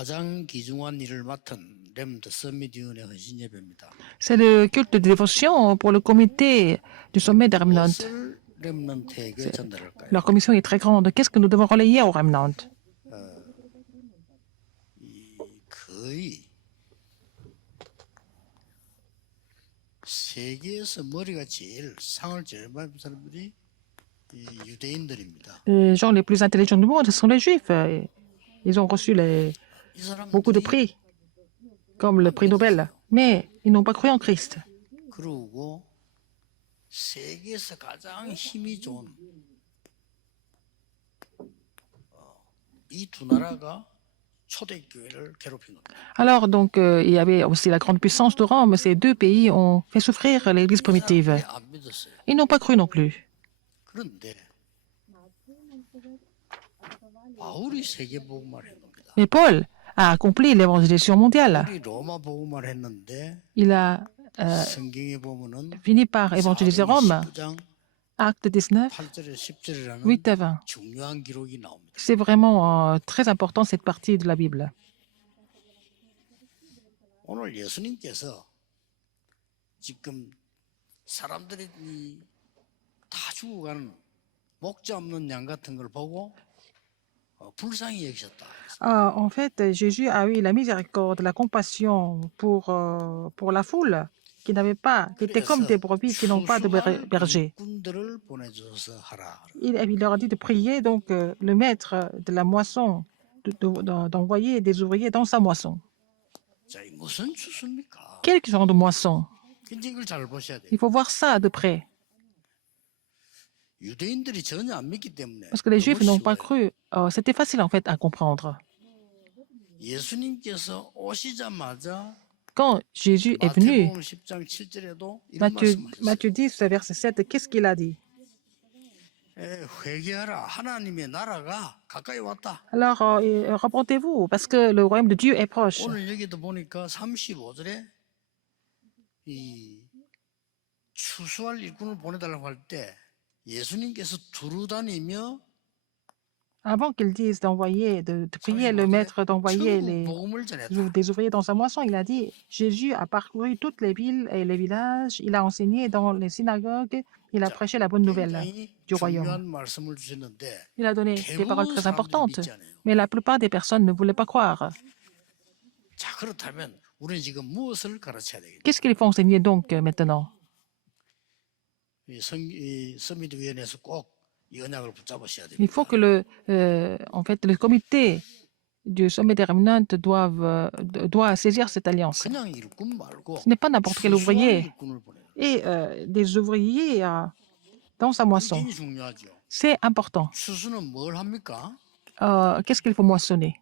가장 귀중한 일을 맡은 렘드 서밋위원회 헌신 예배입니다. C'est le culte de dévotion pour le comité du sommet des Remnant. 무엇을 렘넌트에게 전달할까요? Leur commission est très grande. Qu'est-ce que nous devons relayer aux Remnant? 거의 세계에서 머리가 상을 제일 받은 사람들이 이 유대인들입니다. Les gens les plus intelligents du monde, ce sont les Juifs. Ils ont reçu 이 beaucoup de 사람들이 prix, comme le prix Nobel. Mais ils n'ont pas cru en Christ. 그러고 세계에서 가장 힘이 좋은 이 두 나라가 초대교회를 괴롭힌 겁니다. Alors, donc, il y avait aussi la grande puissance de Rome. Ces deux pays ont fait souffrir l'Église primitive. 사람들이 안 믿었어요. Ils n'ont pas cru non plus. 그런데 바울이 세계 복음화를 한 겁니다. Mais Paul a accompli l'évangélisation mondiale. 우리 로마 복음화를 했는데 Il a 성경에 보면은 fini par évangéliser Rome. 19장 Acte 19, 8절에 10절이라는 8 à 20. 중요한 기록이 나옵니다. C'est vraiment très important cette partie de la Bible. 오늘 예수님께서 지금 사람들이 다 죽어가는 목자 없는 양 같은 걸 보고 불쌍히 여기셨다. En fait, Jésus a eu la miséricorde, la compassion pour la foule qui n'avait pas, qui était comme des brebis qui n'ont pas de berger. 군들을 보내줘서 하라. Il leur a dit de prier donc le maître de la moisson, d'envoyer des ouvriers dans sa moisson. 자, 이 무슨 추수입니까? Quel genre de moisson? 근데 이걸 잘 보셔야 돼요. Il faut voir ça de près. 유대인들이 전혀 안 믿기 때문에 Parce que les Juifs 너무 n'ont pas 쉬워요. cru. C'était facile en fait à comprendre. 예수님께서 오시자마자 Quand Jésus est venu, 마태복음 10장 7절에도 이런 Matthieu, 말씀하셨어요. Matthieu 10, verset 7, qu'est-ce qu'il a dit? 회개하라. 하나님의 나라가 가까이 왔다. Alors, repentez-vous, parce que le royaume de Dieu est proche. 오늘 여기도 보니까 35절에 이 추수할 일꾼을 보내달라고 할 때 예수님께서 두루 다니며 Avant qu'il dise d'envoyer, de prier le maître d'envoyer 천국 복음을 전했다. des ouvriers dans sa moisson, il a dit, Jésus a parcouru toutes les villes et les villages, il a enseigné dans les synagogues, il a prêché la bonne nouvelle 굉장히 du royaume. 중요한 말씀을 주셨는데 Il a donné des paroles 대부분 très 사람들이 importantes, 믿지 않아요. mais la plupart des personnes ne voulaient pas croire. 자, 그렇다면 우리는 지금 무엇을 가르쳐야 되겠냐? Qu'est-ce qu'il faut enseigner donc maintenant? 이 서밋위원회에서 꼭 이 언약을 붙잡으셔야 Il 됩니다. faut que en fait, le comité du sommet des Remnant doit saisir cette alliance. 그냥 일꾼 말고 Ce n'est pas n'importe quel 추수할 ouvrier. 일꾼을 보내요. Et des ouvriers dans sa moisson. 굉장히 중요하죠. C'est important. 추수는 뭘 합니까? Qu'est-ce qu'il faut moissonner?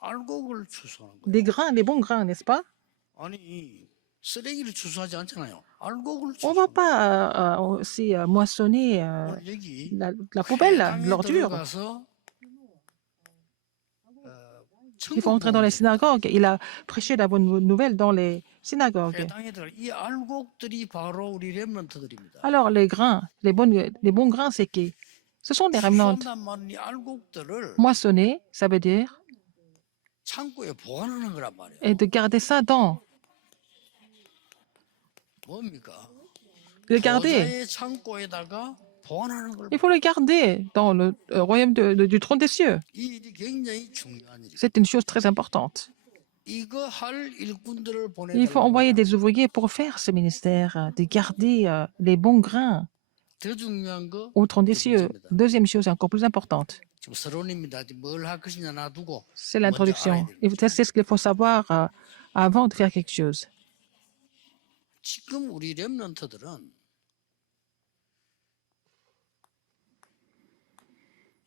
알곡을 추수하는 거예요. Des grains, des bons grains, n'est-ce pas? 아니 쓰레기를 추수하지 않잖아요. 알곡을 On ne va 추수하는 pas aussi moissonner 오늘 여기 la poubelle, 회당에 l'ordure. 들어가서 Il faut entrer dans les synagogues. Il a prêché la bonne nouvelle dans les synagogues. 회당에 들어가 이 알곡들이 바로 우리 렘넌트들입니다. Alors, les grains, les bons grains, c'est qui? Ce sont des remnants. 추수한단 말은 이 알곡들을 Moissonner, ça veut dire 창고에 보관하는 거란 말이에요. et de garder ça dans. 뭡니까? De le garder. 보좌의 창고에다가 보관하는 걸. Il faut le garder dans le royaume du trône des cieux. 이 일이 굉장히 중요한 일이에요. C'est une chose très importante. 이거 할 일꾼들을 Il faut 보내달라고 envoyer 하면 des ouvriers pour faire ce ministère, de garder les bons grains 더 중요한 거 au trône des 두 cieux. 번째입니다. Deuxième chose, encore plus importante, 지금 서론입니다. 뭘 할 것이냐 놔두고 c'est 먼저 l'introduction. 알아야 돼요. Et c'est ce qu'il faut savoir avant de faire quelque chose. 지금 우리 렘넌트들은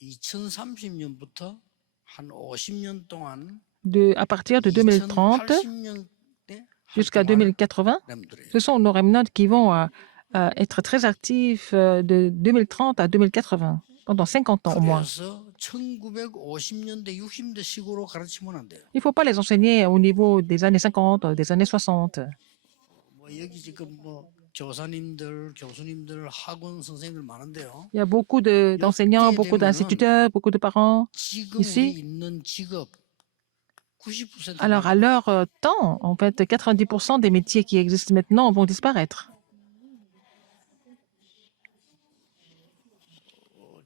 2030년부터 한 50년 동안 À partir de 2030 2080년대 jusqu'à 2080, 렘들이에요. ce sont nos remnants qui vont être très actifs de 2030 à 2080, pendant 50 ans au moins. 그래서 1950년대, 60년대 식으로 가르치면 안 돼요. Il ne faut pas les enseigner au niveau des années 50, des années 60. 뭐 여기 지금 뭐 교사님들, 교수님들, 학원 선생님들 많은데요. Il y a beaucoup d'enseignants, beaucoup d'instituteurs, beaucoup de parents. 지금 Ici, 우리 있는 직업, 90% Alors, à leur temps, en fait, 90% des métiers qui existent maintenant vont disparaître.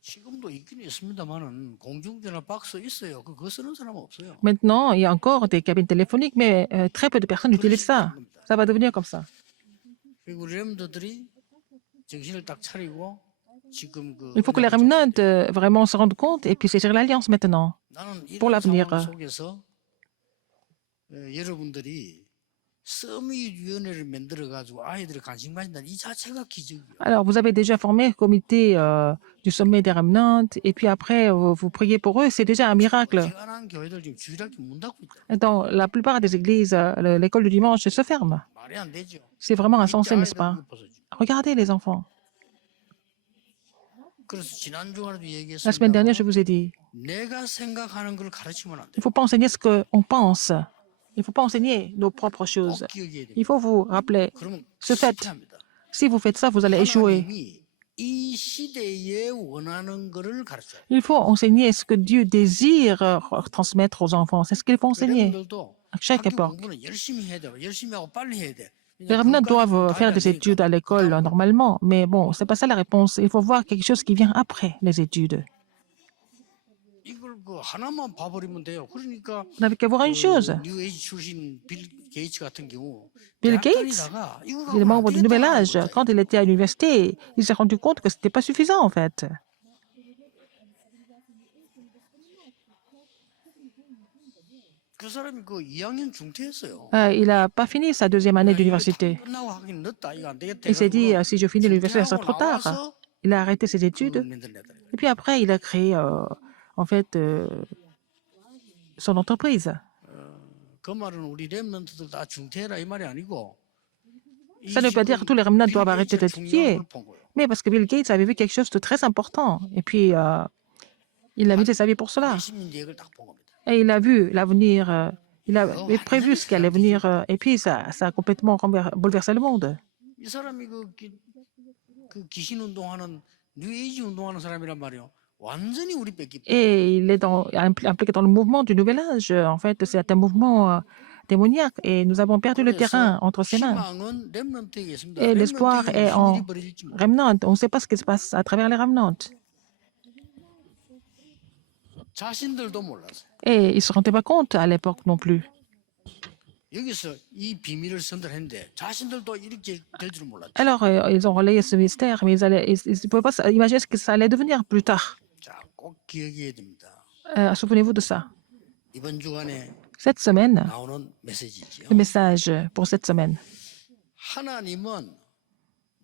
지금도 있긴 있습니다만은 공중전화 박스 있어요. 그거 쓰는 사람 없어요. Maintenant, il y a encore des cabines téléphoniques, mais très peu de personnes utilisent 그러시면 되는 ça. 겁니다. Ça va devenir comme ça. 그리고 우리 렘들이 정신을 딱 차리고 지금 그 Il faut que les 언약을 remnants 잡아야 돼요. vraiment se rendent compte et puis saisir l'alliance maintenant 나는 pour 이런 l'avenir. 상황 속에서 여러분들이 서밋위원회를 만들어 가지고 아이들이 관심 가진다 이 자체가 기적이에요. Alors, vous avez déjà formé le comité du sommet des remnants et puis après, vous priez pour eux. C'est déjà un miracle. 제가 아는 교회들 지금 주일학교 문 닫고 있다. Dans la plupart des églises, l'école du dimanche se ferme. 말이 안 되죠. C'est vraiment 이때 insensé, n'est-ce 아이들 pas? 그거 보세요. Regardez les enfants. 그래서 지난 주간에도 La semaine dernière, je 얘기했습니다. vous ai dit, 내가 생각하는 걸 가르치면 안 il 돼요. ne faut pas enseigner ce qu'on pense. Il ne faut pas enseigner nos propres choses. 꼭 기억해야 Il 됩니다. faut vous rappeler 그러면 ce fait. 실패합니다. Si vous faites ça, vous allez échouer. 하나님이 이 시대에 원하는 거를 가르쳐요. Il faut enseigner ce que Dieu désire transmettre aux enfants. C'est ce qu'il faut enseigner 여러분들도 à chaque 학교 époque. 공부는 열심히 해야 돼요. 열심히 하고 빨리 해야 돼. Les remnants doivent faire des études à l'école normalement, mais bon, c'est pas ça la réponse. Il faut voir quelque chose qui vient après les études. 이걸 그 하나만 봐버리면 돼요. 그러니까 Vous n'avez qu'à voir une chose. 뉴 에이지 출신 빌 게이츠 같은 경우 Bill 대학 Gates, 다니다가 이거 il est 가지고 안 membre du nouvel 되겠다는 âge. 거예요. Quand il était à l'université, il s'est rendu compte que c'était pas suffisant en fait. 그 사람이 그 2학년 중퇴했어요. Il n'a pas fini sa deuxième année d'université. 끝나고 하긴 늦다. 이거 안 되겠다. Il s'est dit, si je finis l'université, ça sera trop tard. 나와서 Il a arrêté ses études. 만들어내더라고요. Et puis après, il a créé, en fait, son entreprise. 그 말은 우리 렘넌트들 다 중퇴해라 이 말이 아니고 Ça ne veut pas dire que tous les remnants doivent arrêter d'étudier, 본 거예요. mais parce que Bill Gates avait vu quelque chose de très important. Et puis, il a misé sa vie pour cela. 20년 뒤를 딱 본 겁니다. Et il a vu l'avenir, il avait prévu ce qui allait venir, et puis ça a complètement bouleversé le monde. 이 사람이 그 귀신 운동하는 뉴에이지 운동하는 사람이란 말이에요. 완전히 우리 뺏기. Et il est impliqué dans le mouvement du nouvel âge. En fait, c'est un mouvement démoniaque et nous avons perdu le terrain entre ses mains. 희망은 렘넌트에게 있습니다. Et l'espoir 렘넌트에게 est 무슨 en 일이 벌어질지 몰라요. remnant. On ne sait pas ce qui se passe à travers les remnants. 자신들도 몰랐어요. Et ils ne se rendaient pas compte à l'époque non plus. 여기서 이 비밀을 선들했는데 자신들도 이렇게 될 줄 몰랐죠. Alors, ils ont relayé ce mystère, mais ils ne pouvaient pas imaginer ce que ça allait devenir plus tard. 자, 꼭 기억해야 됩니다. Souvenez-vous de ça. 이번 주간에 Cette semaine, 나오는 메시지지요. le message pour cette semaine. 하나님은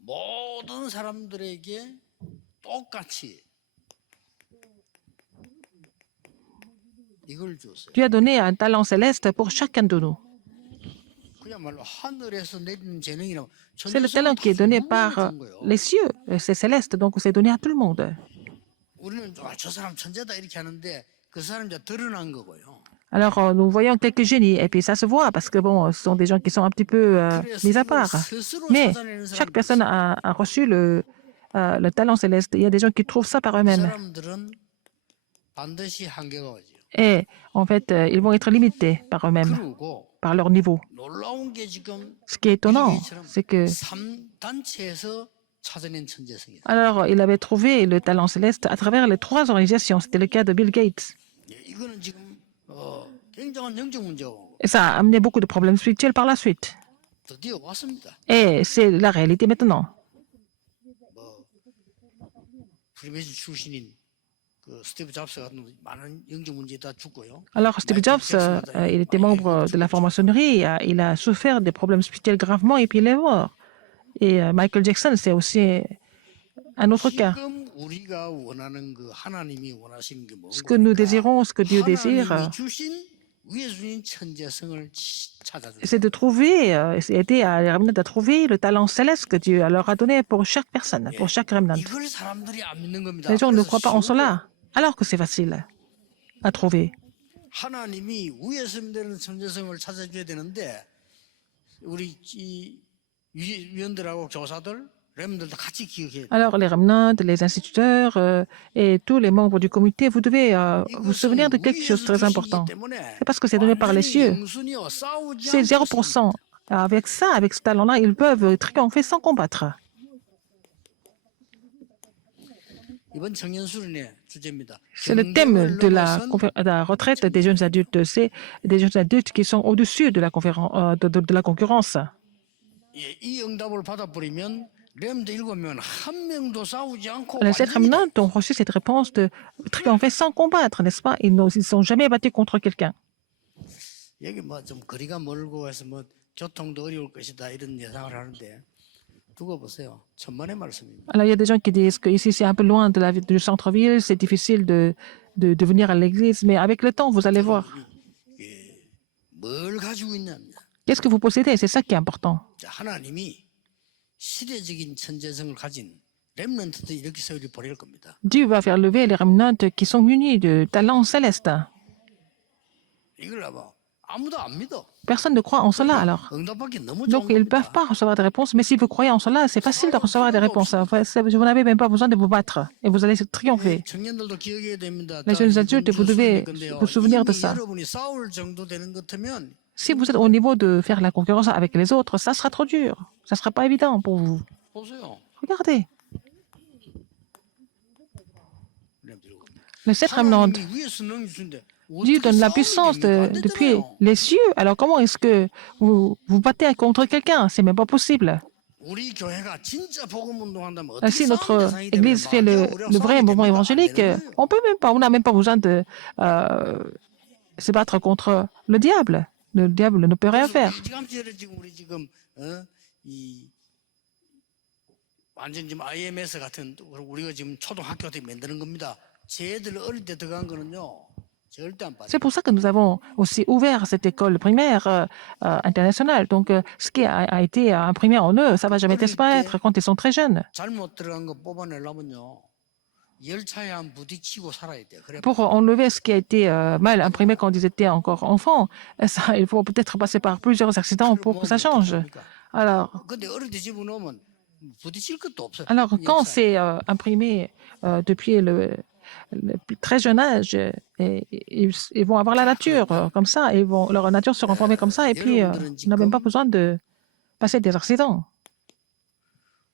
모든 사람들에게 똑같이 이걸 줬어요. Dieu a donné un talent céleste pour chacun de nous. 그야말로 하늘에서 내리는 재능이라고. C'est le talent qui est donné par les cieux. C'est céleste, donc c'est donné à tout le monde. 우리는 저 사람 천재다 이렇게 하는데 그 사람 이제 드러난 거고요. Alors, nous voyons quelques génies, et puis ça se voit, parce que bon, ce sont des gens qui sont un petit peu mis à part. Mais chaque personne a reçu le talent céleste. Il y a des gens qui trouvent ça par 그 eux-mêmes. 사람들은 반드시 한계가 오죠. Et en fait, ils vont être limités par eux-mêmes, 그리고 par leur niveau. 놀라운 게 지금 Ce qui est étonnant, c'est que, 3단체에서 찾아낸 천재성이에요. alors, il avait trouvé le talent céleste à travers les 3 organisations. C'était le cas de Bill Gates. 예, 이거는 지금 굉장한 영적 문제고 Et ça a amené beaucoup de problèmes spirituels par la suite. 드디어 왔습니다. Et c'est la réalité maintenant. 프리메이슨 출신인 그 스티브 잡스 같은 많은 영적 문제 다 죽고요. Alors, Steve Jobs, il était membre de la franc-maçonnerie. Il a souffert des problèmes spirituels gravement et puis il est mort. Et Michael Jackson, c'est aussi un autre cas. 지금 우리가 원하는 그 하나님이 원하시는 게 Ce que nous désirons, ce que Dieu désire, 하나님이 주신 위에 주신 천재성을 찾아주세요. c'est de trouver, c'est aider à les remnants à trouver le talent céleste que Dieu leur a donné pour chaque personne, pour chaque remnant. 이걸 사람들이 안 믿는 겁니다. Les gens ne 그래서 croient pas en 쉬운 cela, alors que c'est facile à trouver. 하나님이 위에서 되는 천재성을 찾아줘야 되는데 우리 이 위원들하고 교사들 렘들도 같이 기억해야 돼. Alors, les remnants, les instituteurs et tous les membres du comité, vous devez vous souvenir de 이것은 quelque chose de 위에서 très 주신 거기 important. 때문에 C'est parce que c'est donné par les 완전히 cieux. 영순이요 싸우지 C'est 않고 승리. 0%. Avec ça, avec ce talent-là, ils peuvent triompher sans combattre. 이번 청년 수련의 주제입니다. C'est le thème 경쟁을 de la, 넘어선 de la retraite des jeunes adultes. C'est des jeunes adultes qui sont au-dessus de la, de la concurrence. 예, 이 응답을 받아버리면 렘드 7명은 한 명도 싸우지 않고 Les sept 완전히 remnants ont reçu cette réponse de triompher sans combattre, n'est-ce pas? Ils ne sont jamais battus contre quelqu'un. 여기 뭐 좀 거리가 멀고 해서 뭐 교통도 어려울 것이다 이런 예상을 하는데 두고 보세요. 천만의 말씀입니다. Alors, il y a des gens qui disent que ici c'est un peu loin de du centre-ville, c'est difficile de venir à l'église, mais avec le temps, vous allez voir. 예, 뭘 가지고 있냐면 Qu'est-ce que vous possédez? C'est ça qui est important. 자, 하나님이 시대적인 천재성을 가진 렘넌트도 이렇게 세월이 보낼 겁니다. Dieu va faire lever les remnants qui sont munis de talents célestes. 이걸 아마 아무도 안 믿어. Personne ne croit en cela alors. 응답받기 너무 Donc, 좋은 ils ne 겁니다. peuvent pas recevoir des réponses. Mais si vous croyez en cela, c'est facile de recevoir des réponses. Vous n'avez même pas besoin de vous battre et vous allez triompher. 청년들도 기억해야 됩니다. Les jeunes adultes, vous devez vous souvenir de 이미 ça. 여러분이 싸울 정도 되는 것 같으면 Si vous êtes au niveau de faire la concurrence avec les autres, ça sera trop dur. Ça ne sera pas évident pour vous. 보세요. Regardez, 렘들이 les sept remnants, 하나님이 위에서 능력 주는데 Dieu 어떻게 donne la 싸우게 puissance 됩니까? 안 depuis 되잖아요. les cieux. Alors comment est-ce que vous battez contre quelqu'un? C'est même pas possible. 우리 교회가 진짜 복음 운동한다면 어떻게 Si 싸움 notre 대상이 되면 Église fait le vrai mouvement évangélique, on peut même pas, on n'a même pas besoin de se battre contre le diable. Le diable ne peut rien faire. 일찌감치를 지금 우리 지금 이 완전 지금 IMS 같은 우리가 지금 초등학교 때 만드는 겁니다. 쟤들 어릴 때 들어간 거는요 절대 안 빠져. C'est pour ça que nous avons aussi ouvert cette école primaire internationale. Donc, ce qui a été imprimé en eux, ça va jamais disparaître quand ils sont très jeunes. 잘못 들어간 거 뽑아내려면요 열차에 한 부딪히고 살아야 돼. 그래. Pour enlever ce qui a été mal imprimé quand ils étaient encore enfants, ça, il faut peut-être passer par plusieurs accidents pour que ça change. Alors, 근데 어릴 때 집어넣으면 부딪힐 것도 없어요. alors quand c'est imprimé depuis le très jeune âge, ils vont avoir la nature comme ça, leur nature sera formée comme ça, et puis on n'a même pas besoin de passer des accidents.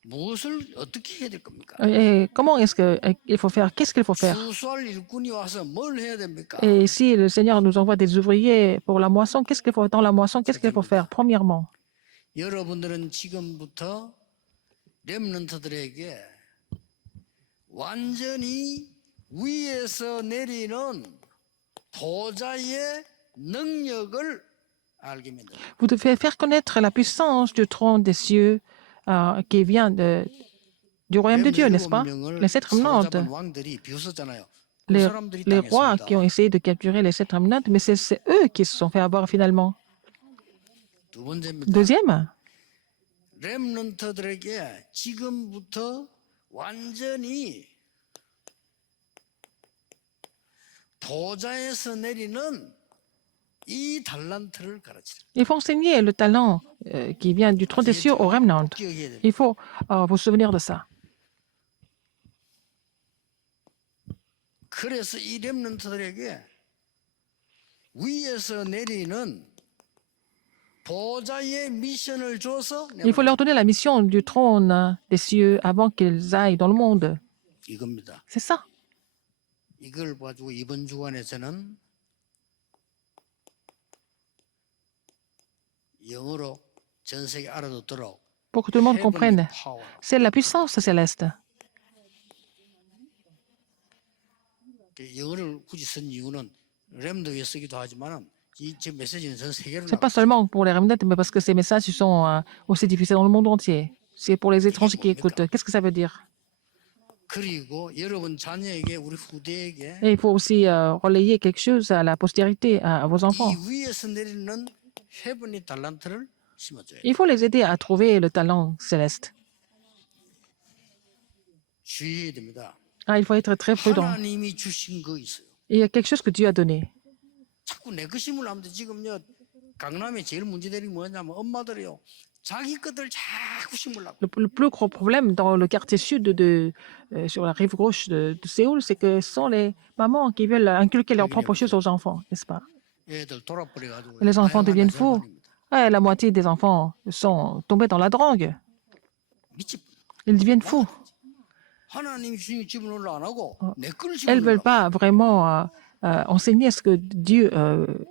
무엇을 어떻게 해야 될 겁니까? Et comment est-ce qu'il faut faire? Qu'est-ce qu'il faut faire? 수수할 일꾼이 와서 뭘 해야 됩니까? Et si le Seigneur nous envoie des ouvriers pour la moisson, qu'est-ce qu'il faut dans la moisson? Qu'est-ce qu'il faut faire? Premièrement, 여러분들은 지금부터 렘넌트들에게 완전히 위에서 내리는 보좌의 능력을 알게 만듭니다. vous devez faire connaître la puissance du trône des cieux qui vient du royaume de Dieu, n'est-ce pas? Les sept remnants, 사로잡은 왕들이 비웃었잖아요. 그 les, 사람들이 les rois 당했습니다. qui ont essayé de capturer les sept remnants, mais c'est eux qui se sont fait avoir finalement. 두 번째입니다. Deuxième, 렘넌트들에게 지금부터 완전히 보좌에서 내리는 이 달란트를 가르치라. il faut enseigner le talent qui vient du trône des cieux aux remnants. 기억해야 됩니다. Il faut vous souvenir de ça. 그래서 이 렘넌트들에게 위에서 내리는 보좌의 미션을 줘서 Il faut leur donner la mission du trône des cieux avant qu'ils aillent dans le monde. 이겁니다. C'est ça. 이걸 가지고 이번 주간에서는 영어로 전 세계 알아듣도록 Pour que tout le monde heavenly comprenne. power. C'est la puissance céleste. 영어를 굳이 쓴 이유는 렘드 위에 쓰기도 하지만은 이 제 메시지는 전 세계로 C'est pas seulement pour les remnants, mais parce que ces messages sont aussi diffusés dans le monde entier. C'est pour les étrangers qui écoutent. Qu'est-ce que ça veut dire? 그리고 여러분 자녀에게 우리 후대에게 Et il faut aussi relayer quelque chose à la postérité, à vos enfants. 이 위에서 내리는 헤븐리 달란트를 심어줘요. Il faut les aider à trouver le talent céleste. 주의해야 됩니다. Ah, il faut être très prudent. 하나님이 주신 거 있어요. Il y a quelque chose que Dieu a donné. 자꾸 내 것임을 하면 지금요 강남에 제일 문제되는 게 뭐냐면 엄마들이요 자기 것들 자꾸 심으려고. Le plus gros problème dans le quartier sud sur la rive gauche de Séoul, c'est que ce sont les mamans qui veulent inculquer leurs propres choses aux enfants, n'est-ce pas? 애들 돌아버려가지고 Et les enfants 다양한 deviennent fous. 젊은이입니다. Ouais, la moitié des enfants sont tombés dans la drogue. 미치. Ils deviennent fous. 하나님 주신 지분을 안 하고 내 거를 Elles ne veulent 지분을 pas vraiment enseigner ce que Dieu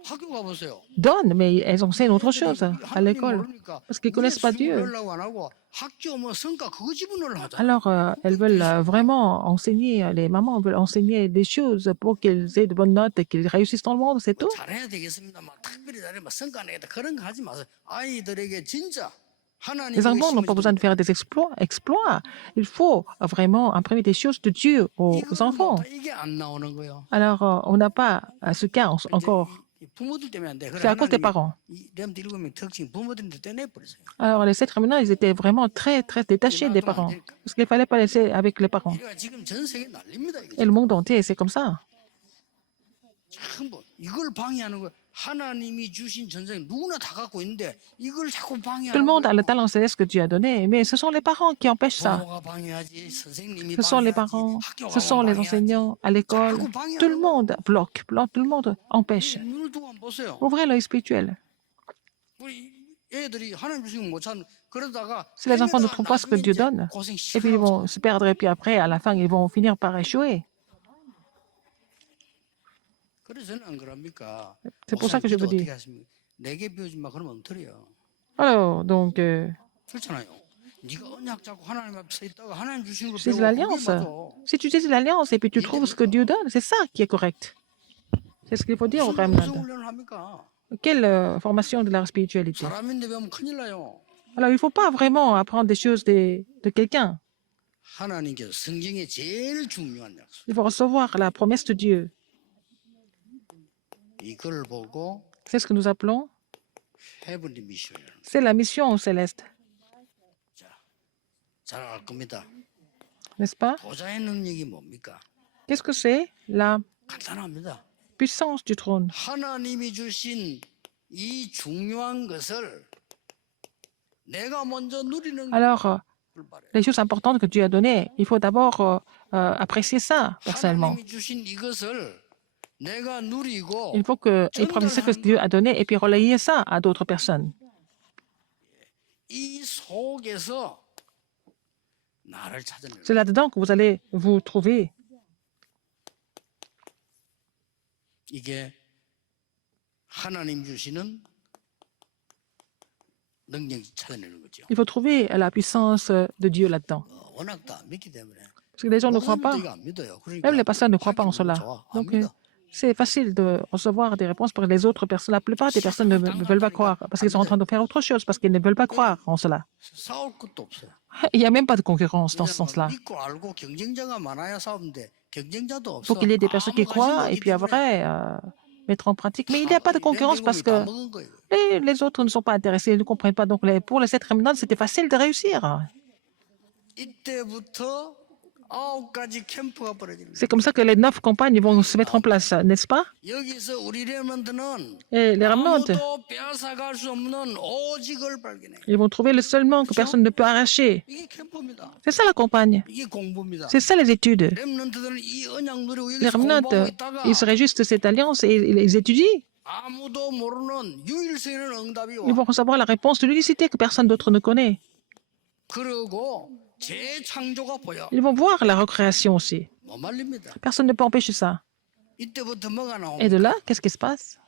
학교 가보세요. donne, mais elles enseignent autre chose à 하나님 l'école. 모르니까 Parce qu'ils ne connaissent pas Dieu. 하려고 안 하고 학교 뭐 성과 그거 지분을 하자. Alors, elles veulent vraiment enseigner, les mamans veulent enseigner des choses pour qu'ils aient de bonnes notes et qu'ils réussissent dans le monde, c'est tout. 잘해야 되겠습니다. 막 특별히 잘해 막 성과 내겠다 그런 거 하지 마세요. 아이들에게 진짜 하나님의 Les enfants n'ont pas besoin de faire des exploits. Il faut vraiment imprimer des choses de Dieu aux enfants. 이게 안 나오는 거예요. Alors, on n'a pas ce cas encore. 부모들 때문에 안 돼. C'est à cause des parents. 이런 7명 특징 부모들한테 떼내버렸어요. Alors, les 7 rémunants, ils étaient vraiment très, très détachés des parents. Parce qu'il ne fallait pas laisser avec les parents. 이래가 지금 전 세계 난립니다. Et le monde entier, c'est comme ça. 전부 이걸 방해하는 거. 하나님이 주신 전생 누구나 다 갖고 있는데 이걸 자꾸 Tout le 방해하는 monde a le 거예요. talent céleste que Dieu a donné, mais ce sont les parents qui empêchent ça. 부모가 방해하지, 선생님이 Ce sont les 방해하지, parents, 학교 ce sont 가면 les 방해하지. enseignants à l'école. 자꾸 Tout le 방해하는 거예요. monde bloque, tout le monde empêche. 눈을 두고 한번 보세요. Ouvrez l'œil spirituel. 우리 애들이 하나님 주신 거 못 찾는 그러다가 Si les enfants ne 헤매다가 trouvent pas ce que 나중에 Dieu 이제 donne, 고생 et puis ils vont 시작하고 se perdre, et puis après, à la fin, ils vont finir par échouer. 그래서 저는 안 그럽니까? C'est pour ça que je vous dis. 어떻게 하십니까? 내게 배우지 마 그러면 엉터리요. Alors, donc, 그렇잖아요. 네가 언약 잡고 하나님 앞에 서 있다가 하나님 주신 거 c'est 배우고 l'alliance. 그게 맞아. Si tu sais l'alliance et puis tu trouves ce que Dieu donne, c'est ça qui est correct. C'est ce qu'il faut dire au 무슨 Remnant. 훈련을 합니까? Quelle formation de la spiritualité? 사람인데 배우면 큰일 나요. Alors, il ne faut pas vraiment apprendre des choses de quelqu'un. 하나님께서 성경에 제일 중요한 약속. Il faut recevoir la promesse de Dieu. 이걸 보고 C'est ce que nous appelons, 헤븐리 미션이라는 거. c'est la mission céleste, 잘 알 겁니다. n'est-ce pas? 보좌의 능력이 뭡니까? Qu'est-ce que c'est? La 간단합니다. puissance du trône. 하나님이 주신 이 중요한 것을 내가 먼저 누리는 Alors, 걸 바래요. les choses importantes que Dieu a données, il faut d'abord apprécier ça personnellement. 하나님이 주신 이것을 내가 누리고 Il faut que éprouver ce que Dieu a donné et puis relayer ça à d'autres personnes. 이 속에서 나를 찾아내는 C'est là-dedans que vous allez vous trouver. 이게 하나님 주시는 능력이 찾아내는 거죠. Il faut trouver la puissance de Dieu là-dedans. 워낙 다 안 믿기 때문에 Parce que les gens ne croient pas. 목사님도 이거 안 믿어요. Même les pasteurs ne croient pas en 하기 cela. 좋아. 안 Donc, 믿어. c'est facile de recevoir des réponses pour les autres personnes. La plupart des personnes ne veulent pas croire parce qu'ils sont en train de faire autre chose, parce qu'ils ne veulent pas croire en cela. 싸울 것도 없어요. Il n'y a même pas de concurrence dans ce 왜냐면 sens-là. 믿고 알고 경쟁자가 많아야 싸우는데 경쟁자도 Il 없어. faut qu'il y ait des personnes qui 아무 관심도 croient et 없기 puis 때문에 après mettre en pratique. Mais il n'y a pas de concurrence parce 다 que 먹은 거예요. les autres ne sont pas intéressés, ils ne comprennent pas. Donc pour les 7 rémunants, c'était facile de réussir. 이때부터 9가지 캠프가 벌어집니다. C'est comme ça que les 9 campagnes vont se mettre en place, n'est-ce pas? 여기서 우리 레몬드는 Et les rémanentes, 아무도 빼앗아갈 수 없는 오직을 발견해. ils vont trouver le seul manque que personne ne peut arracher. 이게 캠프입니다. C'est ça la campagne. 이게 공부입니다. C'est ça les études. 렘넌트들은 이 언약 누리고 Les 여기서 remnants, 공부하고 있다가 ils se réjouissent de cette alliance et ils étudient. 아무도 모르는 유일성 있는 응답이 Ils 와. vont recevoir la réponse de l'unicité que personne d'autre ne connaît. 그러고 재창조가 보여. Ils vont voir la recréation aussi. 못 말립니다. Personne ne peut empêcher ça. 이때부터 뭐가 Et de 나옵니까? là, qu'est-ce qui se passe?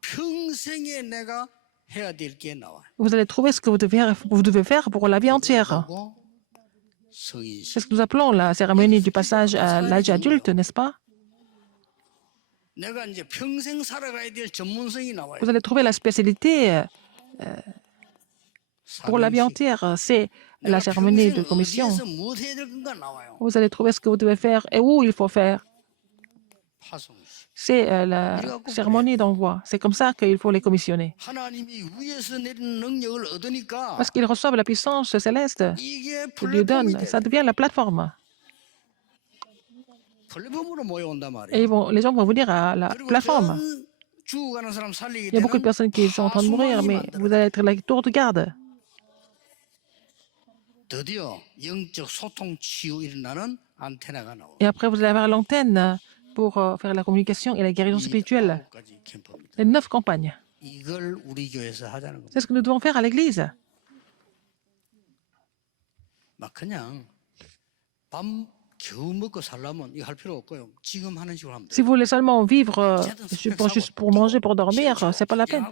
평생에 내가 해야 될 게 나와. Vous allez trouver ce que vous devez faire pour la vie entière. 그리고 성인식. C'est ce que nous appelons la cérémonie du passage à l'âge adulte, n'est-ce pas? 내가 이제 평생 살아가야 될 전문성이 나와요. Vous allez trouver la spécialité pour la vie entière. C'est la 내가 cérémonie de 평생 commission. 어디에서 무엇 해야 될 건가 나와요. Vous allez trouver ce que vous devez faire et où il faut faire. 파송식. C'est la cérémonie d'envoi. C'est comme ça qu'il faut les commissionner. 하나님이 위에서 내리는 능력을 얻으니까 Parce qu'ils reçoivent la puissance céleste 이게 que Dieu donne. 플랫폼이 돼. Ça devient la plateforme. 플랫폼으로 모여온단 Et 말이에요. les gens vont venir à la 그리고 plateforme. 전 죽어가는 사람 살리기 Il y a beaucoup de 때는 personnes qui sont en train de mourir, mais vous allez être la tour de garde. 드디어 영적 소통 치유 일어나는 안테나가 나옵니다. Et après, vous allez avoir l'antenne pour faire la communication et la guérison 이 spirituelle. 9가지 캠프입니다. Les 9 campagnes. 이걸 우리 교회에서 하자는 겁니다. C'est ce que nous devons faire à l'Église. 막 그냥 밥 겨우 먹고 살려면 이거 할 필요 없고요. 지금 하는 식으로 하면 Si 돼요. vous voulez seulement vivre juste pour manger, pour dormir, c'est pas la peine.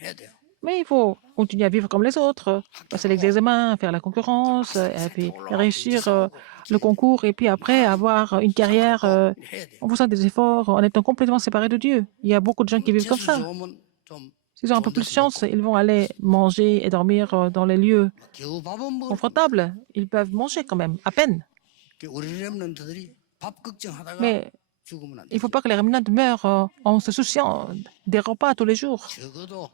해야 돼요. Mais il faut continuer à vivre comme les autres, passer les examens, faire la concurrence, et puis réussir le concours, et puis après avoir une carrière 해야 돼요. en faisant des efforts, en étant complètement séparés de Dieu. Il y a beaucoup de gens qui vivent comme 재수 ça. 좋으면 좀 S'ils ont un peu plus de chance, ils vont aller manger et dormir dans les lieux 겨우 밥은 먹을 confortables. Ils peuvent manger quand même, à peine. 우리 렘넌트들이 밥 걱정하다가 Mais 죽으면 안 il ne 돼요. faut pas que les remnants meurent en se souciant des repas tous les jours. 적어도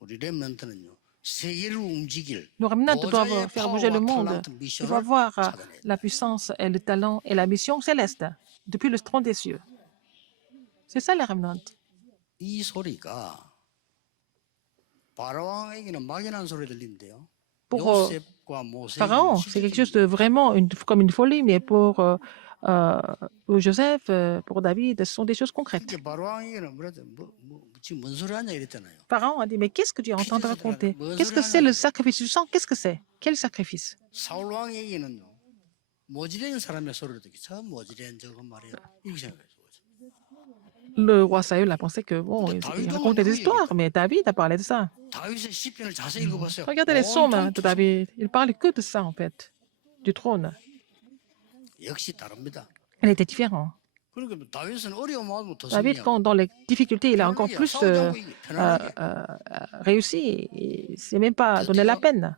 우리 렘넌트는요. 세계를 움직일 Nos remnants 보좌의 doivent faire bouger le 파워와 monde. 탤런트 Ils 미션을 vont avoir 찾아내야 돼요. la puissance et le talent et la mission céleste depuis le trône des cieux. C'est ça les remnants. 이 소리가 바로왕에게는 막연한 소리 들리는데요. Pour 요셉과 모세에게는 Pharaon, c'est quelque chose de vraiment comme une folie, mais pour Joseph, pour David, ce sont des choses concrètes. 이게 바로왕에게는 지금 뭔 소리 하냐 이랬잖아요. Pharaon a dit, mais qu'est-ce que tu es en train de raconter? Qu'est-ce que c'est le sacrifice du sang? Qu'est-ce que c'est? Quel sacrifice? 사울 왕에게는요. 모지레인 사람의 소리를 듣기 저 모지레인 저거 말이야. 이렇게 생각했어요. Le roi Saül a pensé que, bon, il racontait des histoires, mais David a parlé de ça. 다윗의 시편을 자세히 읽어보세요. Regardez les psaumes de David. Il parle que de ça, en fait, du trône. 역시 다릅니다. Elle était différente. 그러니까 다윗은 어려움하면 더 David, 승리하고 quand dans les difficultés, il a encore plus 싸우지 않고 이게 편안하게 réussi. Il s'est même pas donné la peine.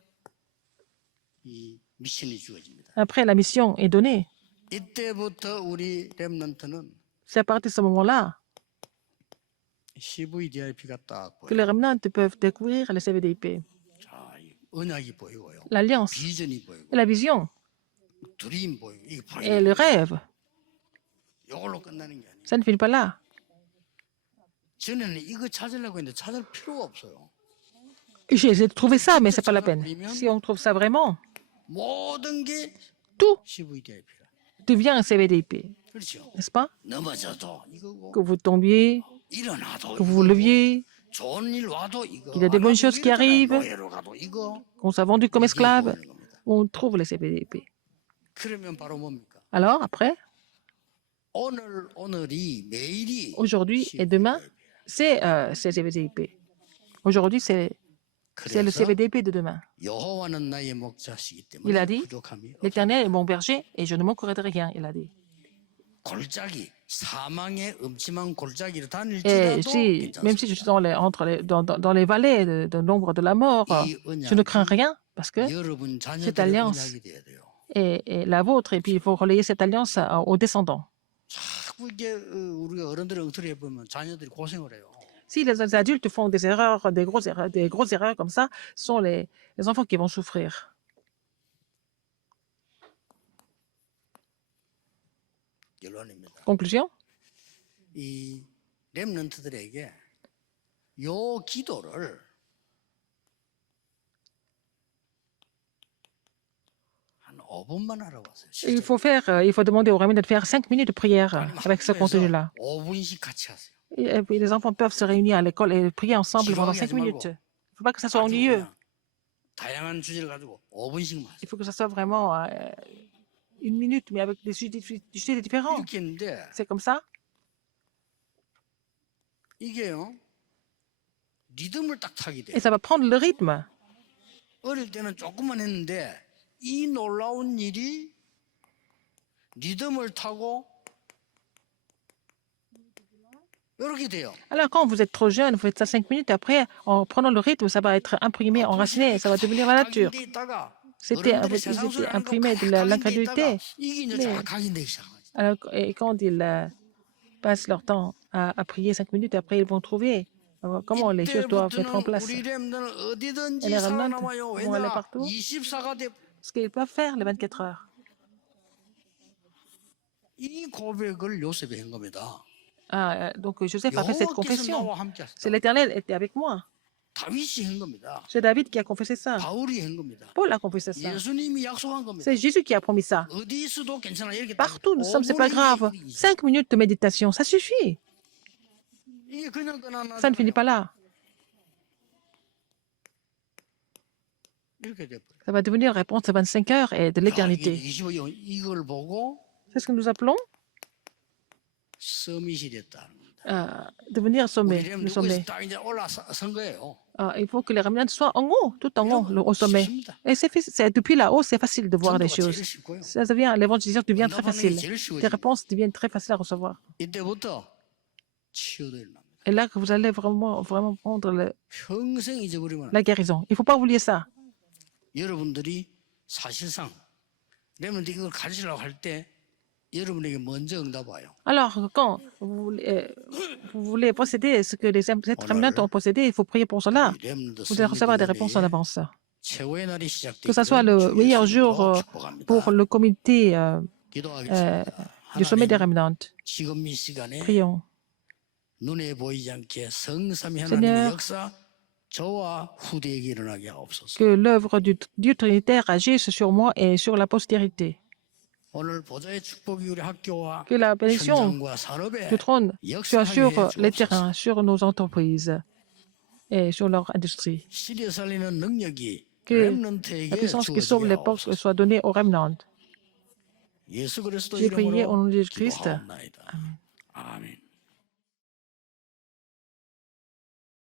이 미션이 주어집니다. Après, la mission est donnée. 이때부터 우리 렘넌트는 C'est à partir de ce moment-là CVDIP가 딱 que 보여요. les remnants peuvent découvrir le CVDIP. 자, 이 언약이 보이고요. L'alliance 비전이 보이고 et la vision 드림 보이고 이게 et le 보이고 rêve. 이걸로 끝나는 게 아니에요. Ça ne finit pas là. 전에는 이거 찾으려고 했는데 찾을 필요가 없어요. J'ai essayé de trouver ça, mais c'est pas la peine. Si on trouve ça vraiment, 모든 게 tout CVDIP라. devient un CVDIP. 그렇죠. N'est-ce pas? 넘어져도 이거고 Que vous tombiez, 일어나도 que vous vous 이거고 leviez, 좋은 일 와도 이거 qu'il y a des bonnes choses qui arrivent, 노예로 가도 이거 qu'on soit vendu comme 이게 esclave, 보이는 겁니다. on trouve le CVDIP. 그러면 바로 뭡니까? Alors, après, 오늘이 매일이 aujourd'hui et demain, c'est CVDIP. Aujourd'hui, c'est le 그래서 CVDIP de demain. 여호와는 나의 목자시기 Il a 때문에 dit, 부족함이 없어. L'Éternel est mon berger et je ne manquerai de rien, il a dit. 골짜기 사망의 음침한 골짜기를 Et 다닐지라도 si, même si je 괜찮습니다. suis dans les vallées de l'ombre de la mort, 이 je ne crains 언약이 rien parce que 여러분 cette 자녀들의 alliance 언약이 돼야 돼요. est la vôtre et puis il faut relayer cette alliance aux descendants. 자꾸 이게 우리가 어른들의 엉터리 해보면 자녀들이 고생을 해요. Si les adultes font des erreurs, des grosses erreurs comme ça, ce sont les enfants qui vont souffrir. 결론입니다. Conclusion, 이 렘넌트들에게 요 기도를 한 5분만 하라고 하세요. il faut demander aux remnants de faire 5 minutes de prière 아니면 avec ce 학교에서 contenu-là. 5분씩 같이 하세요. Et puis les enfants peuvent se réunir à l'école et prier ensemble pendant 5 minutes. Il ne faut pas que ça soit 아주 ennuyeux. 그냥 다양한 주제를 가지고 5분씩만 하세요. Il faut que ça soit vraiment 1 minute, mais avec des sujets différents. 이렇게 했는데 C'est comme ça. 이게요 리듬을 딱 타게 돼요. Et ça va prendre le rythme. 어릴 때는 조금만 했는데 이 놀라운 일이 리듬을 타고 이렇게 돼요. Alors, quand vous êtes trop jeune, vous faites ça 5 minutes. Après, en prenant le rythme, ça va être imprimé, enraciné, et ça va devenir la nature. 각인돼 있다가 C'était 어른들이 세상 c'était 소리를 하는 거 imprimé de 각인돼 l'incrédulité. 있다가 이게 이제 네. 다 각인되기 시작하죠. Alors, et quand ils passent leur temps à prier 5 minutes, après, ils vont trouver comment les choses doivent être en place. 우리 렘넌은 어디든지 Et les remnants 살아남아요. vont aller 왜냐 partout. 24가 돼. Ce qu'ils peuvent faire les 24 heures. 이 고백을 요셉이 한 겁니다. Donc, Joseph a fait cette 여호와께서 confession. 나와 함께 하셨다. C'est l'Éternel était avec moi. 다윗이 한 겁니다. C'est David qui a confessé ça. 바울이 한 겁니다. Paul a confessé ça. 예수님이 약속한 겁니다. C'est Jésus qui a promis ça. 어디 있어도 괜찮아. 이렇게 Partout nous sommes, c'est pas grave. 5 minutes de méditation, ça suffit. 이게 그냥 끝나나 Ça ne finit pas là. 이렇게 돼버려. Ça va devenir la réponse de 25 heures et de l'éternité. 25년 이걸 보고 C'est ce que nous appelons 서밋이 됐다는 겁니다. devenir 우리 sommet, 렘 le 누구에서 sommet. 딱 이제 올라선 거예요. Il faut que les remnants soient en haut, tout en haut, au sommet. 쉽습니다. Et depuis là-haut, c'est facile de voir les 전도가 제일 choses. 쉽고요. L'évangélisation devient très 응답하는 게 facile. 제일 쉬워져요. Les réponses deviennent très faciles à recevoir. 이때부터 치유도 일어납니다. Et là que vous allez vraiment prendre 평생 잊어버리면 la guérison. Il ne faut pas oublier ça. 여러분들이 사실상 렘넌트 이걸 가르치려고 할 때 여러분에게 먼저 응답 와요. Alors, quand vous voulez posséder ce que les remnants ont possédé, il faut prier pour cela. 이 렘넌트 Vous allez recevoir des réponses en 승리의 avance. 최고의 날이 Que ce soit le meilleur jour pour le comité 기도하겠습니다. du sommet des 하나님, remnants. 지금 이 시간에 Prions. 눈에 보이지 않게 성삼위 하나님의 Seigneur, 역사 저와 후대에게 일어나게 하옵소서. que l'œuvre du Dieu Trinitaire agisse sur moi et sur la postérité. 오늘 보좌의 축복이 우리 학교와 Que la bénédiction 현장과 산업에 du trône soit 역사하게 sur les 해주옵소서. terrains, sur nos entreprises et sur leur industrie. 시대 살리는 능력이 Que la 렘넌트에게 puissance qui sauve 주어지게 l'époque 하옵소서. soit donnée aux remnants. 예수 그리스도 J'ai prié au nom 이름으로 de Jésus-Christ. 기도하옵나이다. 아멘.